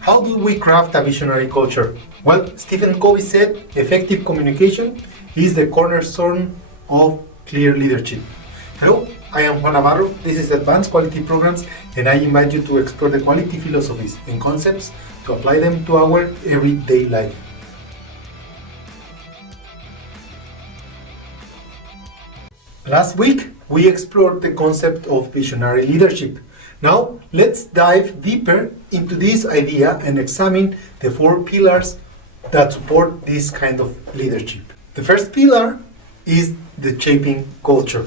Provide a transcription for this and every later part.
How do we craft a visionary culture? Well, Stephen Covey said effective communication is the cornerstone of clear leadership. Hello, I am Juan Navarro. This is Advanced Quality Programs, and I invite you to explore the quality philosophies and concepts to apply them to our everyday life. Last week, we explored the concept of visionary leadership. Now, let's dive deeper into this idea and examine the 4 pillars that support this kind of leadership. The first pillar is the shaping culture.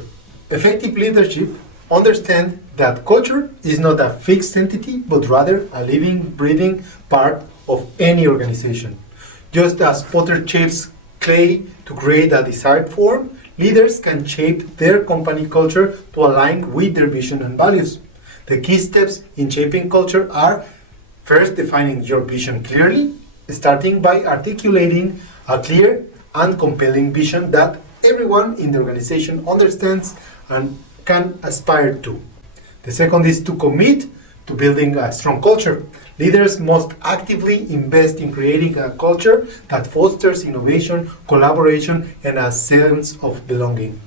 Effective leadership understands that culture is not a fixed entity, but rather a living, breathing part of any organization. Just as potter shapes clay to create a desired form, leaders can shape their company culture to align with their vision and values. The key steps in shaping culture are first defining your vision clearly, starting by articulating a clear and compelling vision that everyone in the organization understands and can aspire to. The second is to commit to building a strong culture. Leaders must actively invest in creating a culture that fosters innovation, collaboration, and a sense of belonging.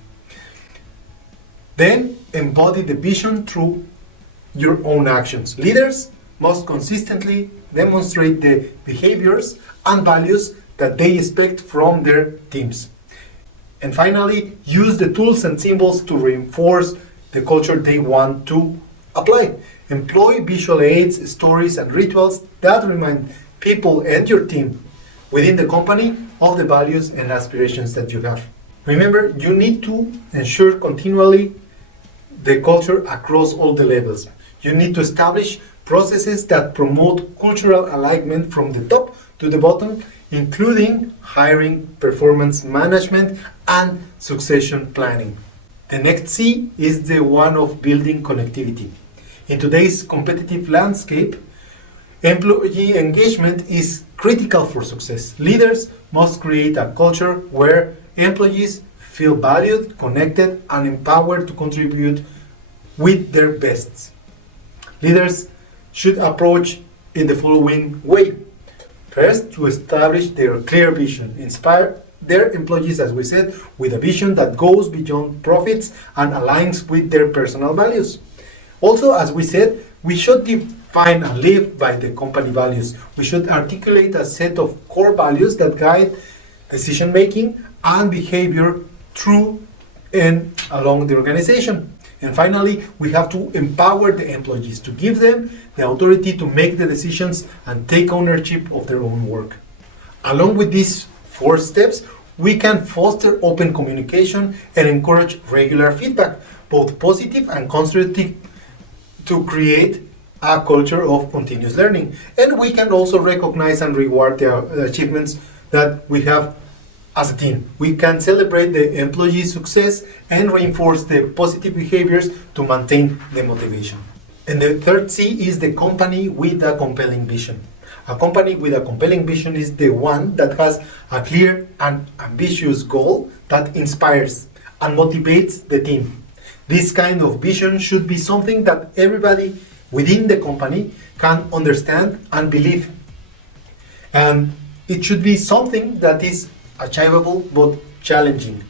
Then embody the vision through your own actions. Leaders must consistently demonstrate the behaviors and values that they expect from their teams. And finally, use the tools and symbols to reinforce the culture they want to apply. Employ visual aids, stories, and rituals that remind people and your team within the company of the values and aspirations that you have. Remember, you need to ensure continually the culture across all the levels. You need to establish processes that promote cultural alignment from the top to the bottom, including hiring, performance management, and succession planning. The next C is the one of building connectivity. In today's competitive landscape, employee engagement is critical for success. Leaders must create a culture where employees feel valued, connected, and empowered to contribute with their best. Leaders should approach in the following way. First, to establish their clear vision, inspire their employees, as we said, with a vision that goes beyond profits and aligns with their personal values. Also, as we said, we should define and live by the company values. We should articulate a set of core values that guide decision-making and behavior through and along the organization. And finally, we have to empower the employees to give them the authority to make the decisions and take ownership of their own work. Along with these 4 steps, we can foster open communication and encourage regular feedback, both positive and constructive, to create a culture of continuous learning. And we can also recognize and reward the achievements that we have as a team. We can celebrate the employee success and reinforce the positive behaviors to maintain the motivation. And the third C is the company with a compelling vision. A company with a compelling vision is the one that has a clear and ambitious goal that inspires and motivates the team. This kind of vision should be something that everybody within the company can understand and believe. And it should be something that is achievable but challenging.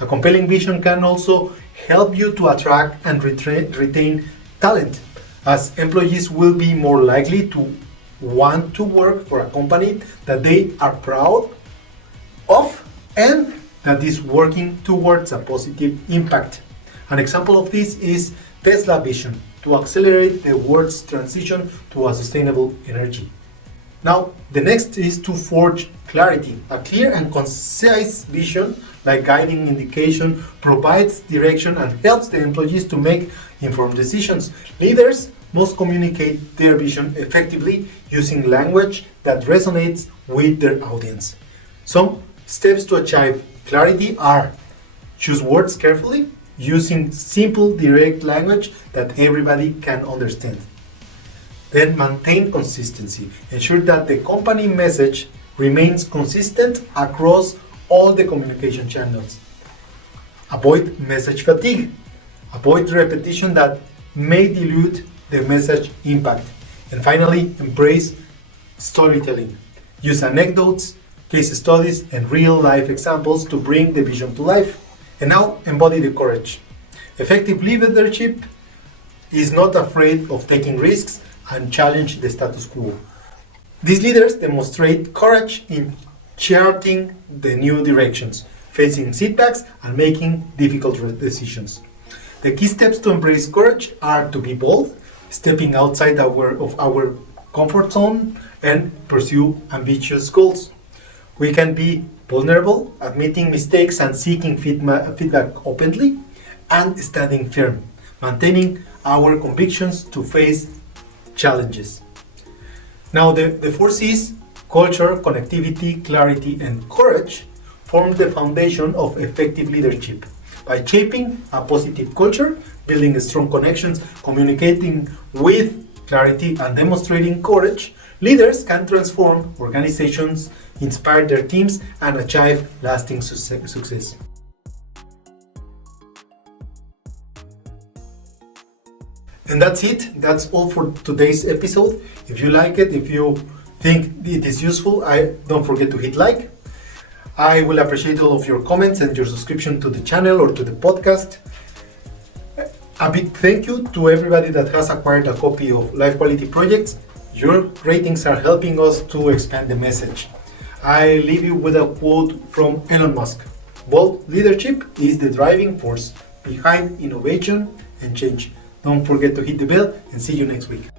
A compelling vision can also help you to attract and retain talent, as employees will be more likely to want to work for a company that they are proud of and that is working towards a positive impact. An example of this is Tesla vision to accelerate the world's transition to a sustainable energy. Now, the next is to forge clarity. A clear and concise vision, like guiding indication, provides direction and helps the employees to make informed decisions. Leaders must communicate their vision effectively using language that resonates with their audience. Some steps to achieve clarity are: choose words carefully, using simple, direct language that everybody can understand. Then maintain consistency. Ensure that the company message remains consistent across all the communication channels. Avoid message fatigue. Avoid repetition that may dilute the message impact. And finally, embrace storytelling. Use anecdotes, case studies, and real-life examples to bring the vision to life. And now, embody the courage. Effective leadership is not afraid of taking risks and challenge the status quo. These leaders demonstrate courage in charting the new directions, facing setbacks, and making difficult decisions. The key steps to embrace courage are to be bold, stepping outside of our comfort zone, and pursue ambitious goals. We can be vulnerable, admitting mistakes and seeking feedback openly, and standing firm, maintaining our convictions to face challenges. Now, the four C's, culture, connectivity, clarity, and courage, form the foundation of effective leadership. By shaping a positive culture, building strong connections, communicating with clarity, and demonstrating courage, leaders can transform organizations, inspire their teams, and achieve lasting success. And that's it. That's all for today's episode. If you like it, if you think it is useful, don't forget to hit like. I will appreciate all of your comments and your subscription to the channel or to the podcast. A big thank you to everybody that has acquired a copy of Life Quality Projects. Your ratings are helping us to expand the message. I leave you with a quote from Elon Musk. Bold leadership is the driving force behind innovation and change. Don't forget to hit the bell and see you next week.